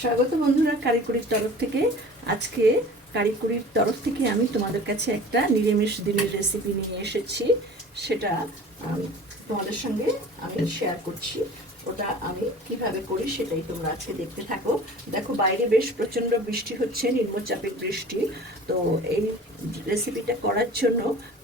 স্বাগত বন্ধুরা কারিকুরির তরফ থেকে। আজকে কারিকুরির তরফ থেকে আমি তোমাদের কাছে একটা নিরামিষ দিনের রেসিপি নিয়ে এসেছি। সেটা তোমাদের সঙ্গে আমি শেয়ার করছি। ওটা আমি কীভাবে করি সেটাই তোমরা আজকে দেখতে থাকো। দেখো, বাইরে বেশ প্রচণ্ড বৃষ্টি হচ্ছে, নিম্নচাপের বৃষ্টি। তো এই রেসিপিটা করার জন্য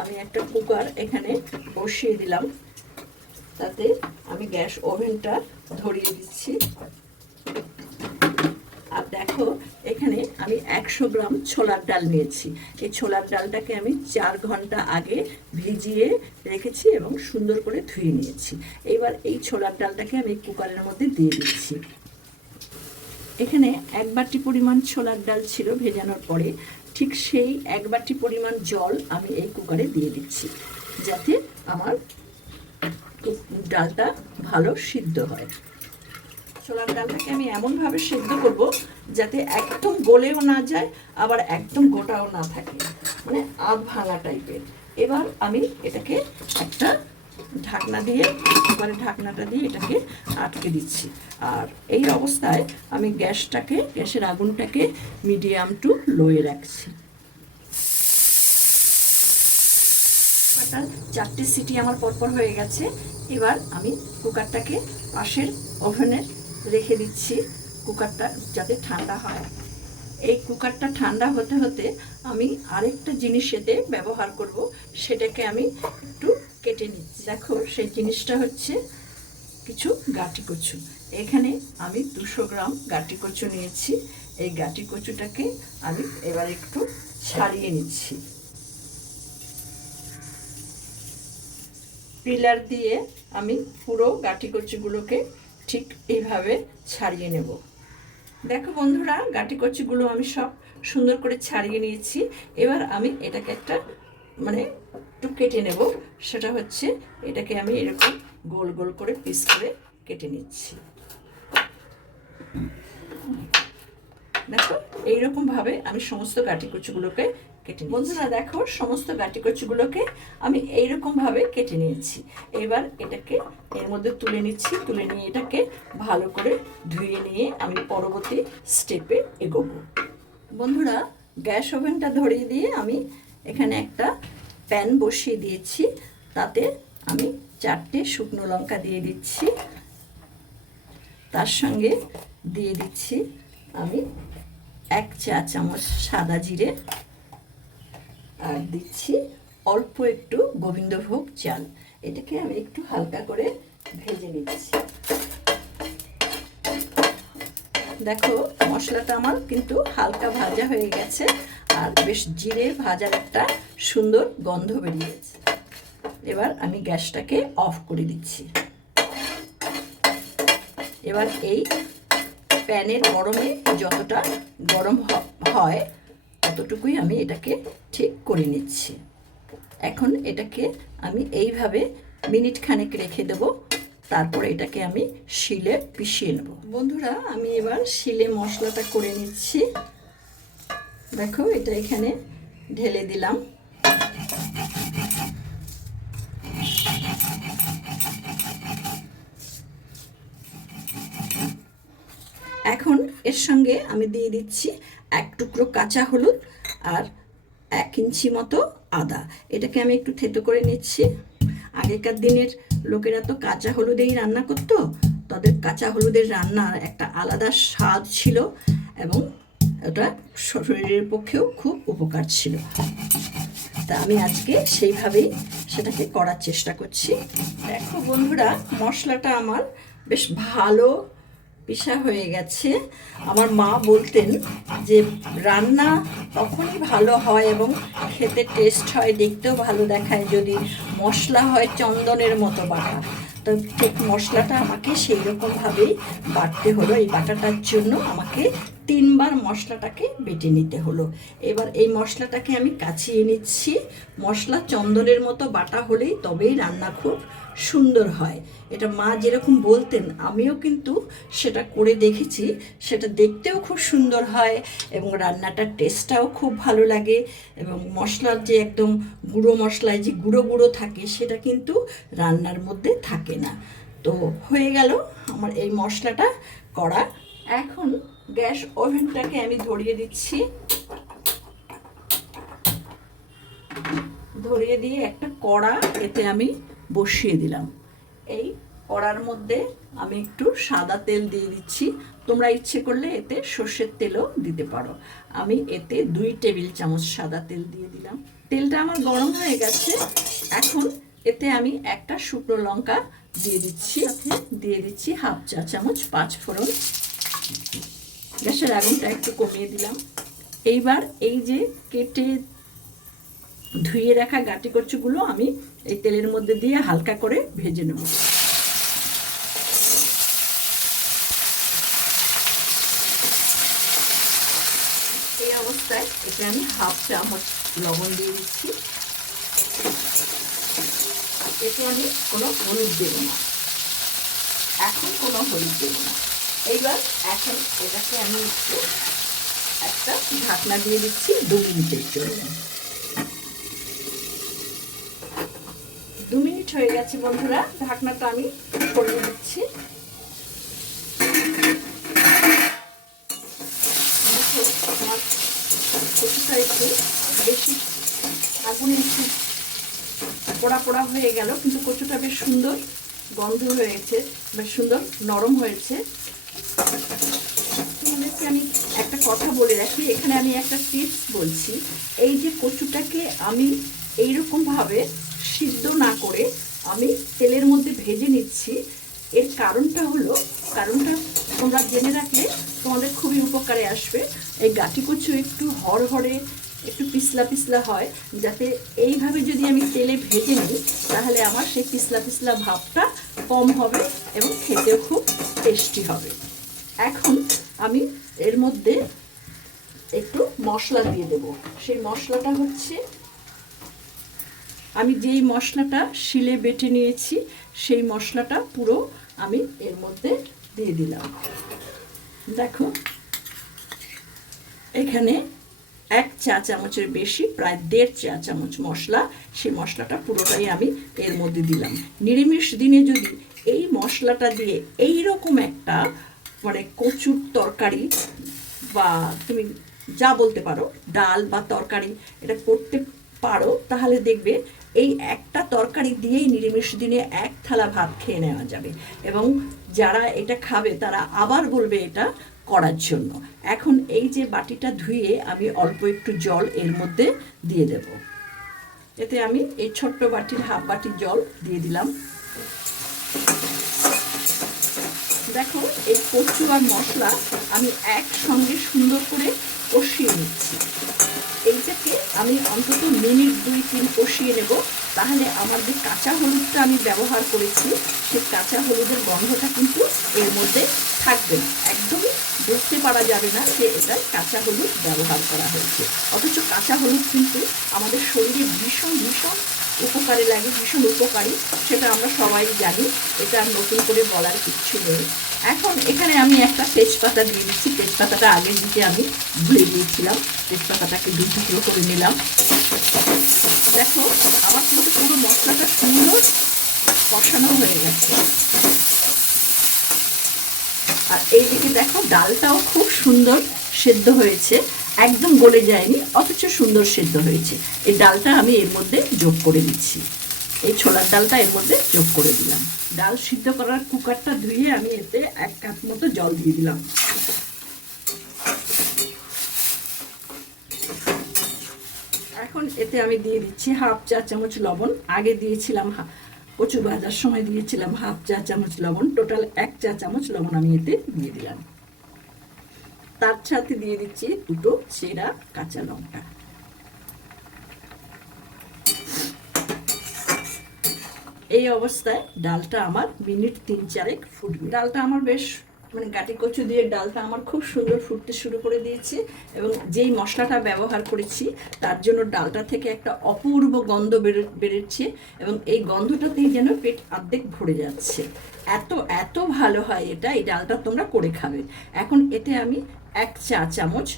আমি একটা কুকার এখানে বসিয়ে দিলাম। তাতে আমি গ্যাস ওভেনটা ধরিয়ে দিচ্ছি। দেখো, এখানে আমি একশো গ্রাম ছোলার ডাল নিয়েছি। এই ছোলার ডালটাকে আমি চার ঘণ্টা আগে ভিজিয়ে রেখেছি এবং সুন্দর করে ধুয়ে নিয়েছি। এবার এই ছোলার ডালটাকে আমি কুকারের মধ্যে দিয়ে দিচ্ছি। এখানে এক বাটি পরিমাণ ছোলার ডাল ছিল ভেজানোর পরে, ঠিক সেই এক বাটি পরিমাণ জল আমি এই কুকারে দিয়ে দিচ্ছি, যাতে আমার ডালটা ভালো সিদ্ধ হয়। ছোলার ডালটাকে আমি এমনভাবে সেদ্ধ করব যাতে একদম গলেও না যায়, আবার একদম গোটাও না থাকে। মানে আধ ভাঙা টাইপের। এবার আমি এটাকে একটা ঢাকনা দিয়ে, এবারে ঢাকনাটা দিয়ে এটাকে আটকে দিচ্ছি। আর এই অবস্থায় আমি গ্যাসটাকে, গ্যাসের আগুনটাকে মিডিয়াম টু লোয়ে রাখছি। চারটে সিটি আমার পরপর হয়ে গেছে। এবার আমি কুকারটাকে পাশের ওভেনে রেখে দিচ্ছি কুকারটা যাতে ঠান্ডা হয়। এই কুকারটা ঠান্ডা হতে হতে আমি আরেকটা জিনিস এতে ব্যবহার করব, সেটাকে আমি একটু কেটে নিচ্ছি। দেখো, সেই জিনিসটা হচ্ছে কিছু গাটি কচু। এখানে আমি দুশো গ্রাম গাটি কচু নিয়েছি। এই গাটি কচুটাকে আমি এবার একটু ছাড়িয়ে নিচ্ছি। পিলার দিয়ে আমি পুরো গাটি কচুগুলোকে ঠিক এইভাবে ছাড়িয়ে নেব। দেখো বন্ধুরা, গাটি কচুগুলো আমি সব সুন্দর করে ছাড়িয়ে নিয়েছি। এবার আমি এটাকে একটা মানে একটু কেটে নেব। সেটা হচ্ছে এটাকে আমি এরকম গোল গোল করে পিস করে কেটে নিচ্ছি। দেখো, এইরকমভাবে আমি সমস্ত গাটি কচুগুলোকে কেটে বন্ধুরা, দেখো, সমস্ত গাটি কচুগুলোকে আমি এইরকমভাবে কেটে নিয়েছি। এবার এটাকে এর মধ্যে তুলে নিচ্ছি। তুলে নিয়ে এটাকে ভালো করে ধুয়ে নিয়ে আমি পরবর্তী স্টেপে এগোবো। বন্ধুরা, গ্যাস ওভেনটা ধরিয়ে দিয়ে আমি এখানে একটা প্যান বসিয়ে দিয়েছি। তাতে আমি চারটে শুকনো লঙ্কা দিয়ে দিচ্ছি। তার সঙ্গে দিয়ে দিচ্ছি আমি এক চা চামচ সাদা জিরে। আর দিচ্ছি অল্প একটু গোবিন্দভোগ চাল। এটাকে আমি একটু হালকা করে ভেজে নিচ্ছি। দেখো, মশলাটা আমার কিন্তু হালকা ভাজা হয়ে গেছে আর বেশ জিরে ভাজার একটা সুন্দর গন্ধ বেরিয়েছে। এবার আমি গ্যাসটাকে অফ করে দিচ্ছি। এবার এই প্যানের গরমে যতটা গরম হয় ততটুকুই আমি এটাকে ঠিক করে নিচ্ছি। এখন এটাকে আমি এইভাবে মিনিট খানেক রেখে দেব, তারপরে এটাকে আমি শিলে পিষিয়ে নেব। বন্ধুরা, আমি এবার শিলে মশলাটা করে নিচ্ছি। দেখো, এটা এখানে ঢেলে দিলাম। এখন এর সঙ্গে আমি দিয়ে দিচ্ছি এক টুকরো কাঁচা হলুদ আর এক ইঞ্চি মতো আদা। এটাকে আমি একটু থেতো করে নিচ্ছি। আগেকার দিনের লোকেরা তো কাঁচা হলুদেই রান্না করতো। তাদের কাঁচা হলুদের রান্নার একটা আলাদা স্বাদ ছিল এবং ওটা শরীরের পক্ষেও খুব উপকার ছিল। তা আমি আজকে সেইভাবেই সেটাকে করার চেষ্টা করছি। দেখো বন্ধুরা, মশলাটা আমার বেশ ভালো পিসা হয়ে গেছে। আমার মা বলতেন যে, রান্না তখনই ভালো হয় এবং খেতে টেস্ট হয়, দেখতেও ভালো দেখায় যদি মশলা হয় চন্দনের মতো বাটা। তো ঠিক মশলাটা আমাকে সেই রকমভাবেই বাটতে হলো। এই বাটাটার জন্য আমাকে তিনবার মশলাটাকে বেটে নিতে হলো। এবার এই মশলাটাকে আমি কাছিয়ে নিচ্ছি। মশলা চন্দনের মতো বাটা হলেই তবেই রান্না খুব সুন্দর হয়। এটা মা যেরকম বলতেন, আমিও কিন্তু সেটা করে দেখেছি। সেটা দেখতেও খুব সুন্দর হয় এবং রান্নাটার টেস্টটাও খুব ভালো লাগে এবং মশলার যে একদম গুঁড়ো মশলায় যে গুঁড়ো গুঁড়ো থাকে, সেটা কিন্তু রান্নার মধ্যে থাকে না। তো হয়ে গেল আমার এই মশলাটা করা। এখন গ্যাস ওভেনটাকে আমি ধরিয়ে দিচ্ছি। ধরিয়ে দিয়ে একটা কড়া এতে আমি বসিয়ে দিলাম। এই কড়ার মধ্যে আমি একটু সাদা তেল দিয়ে দিচ্ছি। তোমরা ইচ্ছে করলে এতে সর্ষের তেলও দিতে পারো। আমি এতে দুই টেবিল চামচ সাদা তেল দিয়ে দিলাম। তেলটা আমার গরম হয়ে গেছে। এখন এতে আমি একটা শুকনো লঙ্কা দিয়ে দিচ্ছি। সাথে দিয়ে দিচ্ছি হাফ চা চামচ পাঁচ ফোড়ন। গ্যাসের আগুনটা একটু কমিয়ে দিলাম। এইবার এই যে কেটে ধুয়ে রাখা গাটি কচুগুলো আমি এই তেলের মধ্যে দিয়ে হালকা করে ভেজে নেব। এই অবস্থায় এতে আমি হাফ চামচ লবণ দিয়ে দিচ্ছি। এতে আমি কোনো হলুদ দেব না। এখন কোনো হলুদ দেব না। এইবার এখন এটাকে আমি একটু একটা ঢাকনা দিয়ে দিচ্ছি দু মিনিটের জন্য। মিনিট হয়ে গেছে বন্ধুরা। ঢাকনাটা আমি করে দিচ্ছি বেশি আগুনে পোড়া পোড়া হয়ে গেল, কিন্তু কচুটা বেশ সুন্দর গন্ধ হয়েছে, বেশ সুন্দর নরম হয়েছে। আমি একটা কথা বলে রাখি, এখানে আমি একটা টিপস বলছি। এই যে কচুটাকে আমি এইরকমভাবে সিদ্ধ না করে আমি তেলের মধ্যে ভেজে নিচ্ছি। এর কারণটা হলো, কারণটা তোমরা জেনে রাখলে তোমাদের খুবই উপকারে আসবে। এই গাটি কচু একটু হড়হড়ে, একটু পিছলা পিছলা হয়, যাতে এইভাবে যদি আমি তেলে ভেজে নিই, তাহলে আমার সেই পিছলা পিছলা ভাবটা কম হবে এবং খেতেও খুব টেস্টি হবে। এখন আমি এর মধ্যে একটু মশলা দিয়ে দেব। সেই মশলাটা হচ্ছে আমি যেই মশলাটা শিলে বেটে নিয়েছি, সেই মশলাটা পুরো আমি এর মধ্যে দিয়ে দিলাম। দেখো, এখানে এক চা চামচের বেশি, প্রায় দেড় চা চামচ মশলা, সেই মশলাটা পুরোটাই আমি এর মধ্যে দিলাম। নিরামিষ দিনে যদি এই মশলাটা দিয়ে এই রকম একটা মানে কচুর তরকারি বা তুমি যা বলতে পারো, ডাল বা তরকারি, এটা করতে পারো, তাহলে দেখবে এই একটা তরকারি দিয়েই নিরামিষ দিনে এক থালা ভাত খেয়ে নেওয়া যাবে। এবং যারা এটা খাবে, তারা আবার বলবে এটা করার জন্য। এখন এই যে বাটিটা ধুয়ে আমি অল্প একটু জল এর মধ্যে দিয়ে দেব। এতে আমি এই ছোট্ট বাটির হাফ বাটি জল দিয়ে দিলাম। দেখো, এই কচু আর মশলা আমি একসঙ্গে সুন্দর করে কষিয়ে নিচ্ছি। এইটাকে আমি অন্তত মিনিট দুই তিন কষিয়ে নেব। তাহলে আমার যে কাঁচা হলুদটা আমি ব্যবহার করেছি, সেই কাঁচা হলুদের গন্ধটা কিন্তু এর মধ্যে থাকবে না। একদমই বুঝতে পারা যাবে না যে এটা কাঁচা হলুদ ব্যবহার করা হয়েছে। অথচ কাঁচা হলুদ কিন্তু আমাদের শরীরে ভীষণ ভীষণ উপকারে লাগে, ভীষণ উপকারী, সেটা আমরা সবাই জানি। এটা আর নতুন করে বলার কিচ্ছু নেই। এখন এখানে আমি একটা তেজপাতা দিয়ে দিচ্ছি। তেজপাতাটা আগে দিতে আমি ভুলে দিয়েছিলাম। তেজপাতাটাকে দু টুকরো করে নিলাম। দেখো, আমার কিন্তু পুরো মশলাটা সুন্দর কষানো হয়ে গেছে। আর এইদিকে দেখো, ডালটাও খুব সুন্দর সেদ্ধ হয়েছে। একদম গলে যায়নি, অথচ সুন্দর সেদ্ধ হয়েছে। এই ডালটা আমি এর মধ্যে যোগ করে দিচ্ছি। এই ছোলার ডালটা এর মধ্যে যোগ করে দিলাম। ডাল সিদ্ধ করার কুকারটা ধুয়ে আমি এতে এক কাপ মতো জল দিয়ে দিলাম। এখন এতে আমি দিয়ে দিচ্ছি হাফ চা চামচ লবণ। আগে দিয়েছিলাম কচু ভাজার সময় দিয়েছিলাম হাফ চা চামচ লবণ। টোটাল এক চা চামচ লবণ আমি এতে দিয়ে দিলাম। তার সাথে দিয়ে দিচ্ছি দুটো সেরা কাঁচা লঙ্কা। এই অবস্থায় ডালটা আমার মিনিট তিন চারেক ফুটবে। ডালটা আমার বেশ মানে কাটি কচু দিয়ে ডালটা আমার খুব সুন্দর ফুটতে শুরু করে দিয়েছে এবং যেই মশলাটা ব্যবহার করেছি, তার জন্য ডালটা থেকে একটা অপূর্ব গন্ধ বেরো, বেরোচ্ছে এবং এই গন্ধটাতেই যেন পেট অর্ধেক ভরে যাচ্ছে। এত এত ভালো হয় এটা, এই ডালটা তোমরা করে খাবে। এখন এতে আমি এক চা চামচ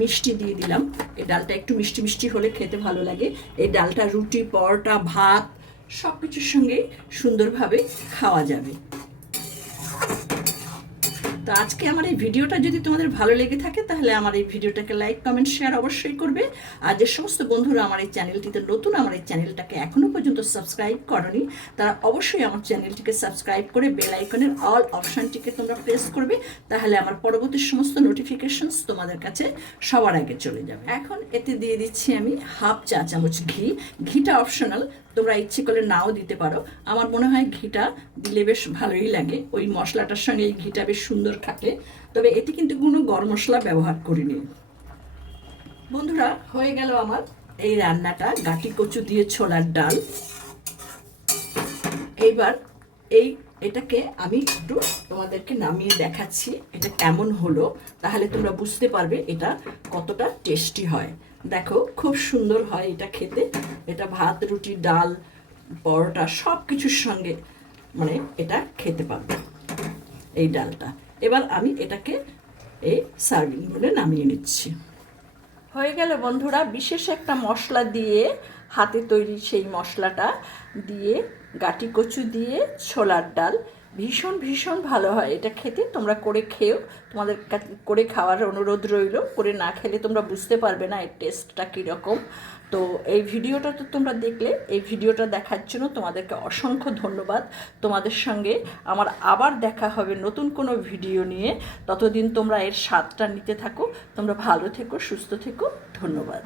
মিষ্টি দিয়ে দিলাম। এই ডালটা একটু মিষ্টি মিষ্টি হলে খেতে ভালো লাগে। এই ডালটা রুটি, পরোটা, ভাত সব কিছুর সঙ্গে সুন্দরভাবে খাওয়া যাবে। তো আজকে আমার এই ভিডিওটা যদি তোমাদের ভালো লেগে থাকে, তাহলে আমার এই ভিডিওটাকে লাইক কমেন্ট শেয়ার অবশ্যই করবে। আর যে সমস্ত বন্ধুরা আমার এই চ্যানেলটিতে নতুন, আমার এই চ্যানেলটাকে এখনও পর্যন্ত সাবস্ক্রাইব করনি, তারা অবশ্যই আমার চ্যানেলটিকে সাবস্ক্রাইব করে বেল আইকনের অল অপশানটিকে তোমরা প্রেস করবে, তাহলে আমার পরবর্তী সমস্ত নোটিফিকেশনস তোমাদের কাছে সবার আগে চলে যাবে। এখন এতে দিয়ে দিচ্ছি আমি হাফ চা চামচ ঘি। ঘিটা অপশনাল তোমরা ইচ্ছে করলে নাও দিতে পারো। আমার মনে হয় ঘিটা দিলে বেশ ভালোই লাগে। ওই মশলাটার সঙ্গে এই ঘিটা বেশ সুন্দর থাকে। তবে এতে কিন্তু কোনো গরম মশলা ব্যবহার করিনি। বন্ধুরা, হয়ে গেল আমার এই রান্নাটা। গাটি কচু দিয়ে ছোলার ডাল। এইবার এই এটাকে আমি একটু তোমাদেরকে নামিয়ে দেখাচ্ছি। এটা কেমন হলো, তাহলে তোমরা বুঝতে পারবে এটা কতটা টেস্টি হয়। দেখো, খুব সুন্দর হয় এটা খেতে। এটা ভাত, রুটি, ডাল, পরোটা সব কিছুর সঙ্গে মানে এটা খেতে পারবে, এই ডালটা। এবার আমি এটাকে এই সার্ভিং বলে নামিয়ে নিচ্ছি। হয়ে গেল বন্ধুরা, বিশেষ একটা মশলা দিয়ে, হাতে তৈরি সেই মশলাটা দিয়ে, গাটি কচু দিয়ে, ছোলার ডাল ভীষণ ভীষণ ভালো হয় এটা খেতে। তোমরা করে খেও। তোমাদের করে খাওয়ার অনুরোধ রইল। করে না খেলে তোমরা বুঝতে পারবে না এর টেস্টটা কীরকম। তো এই ভিডিওটা তো তোমরা দেখলে। এই ভিডিওটা দেখার জন্য তোমাদেরকে অসংখ্য ধন্যবাদ। তোমাদের সঙ্গে আমার আবার দেখা হবে নতুন কোনো ভিডিও নিয়ে। ততদিন তোমরা এর স্বাদটা নিতে থাকো। তোমরা ভালো থেকো, সুস্থ থেকো। ধন্যবাদ।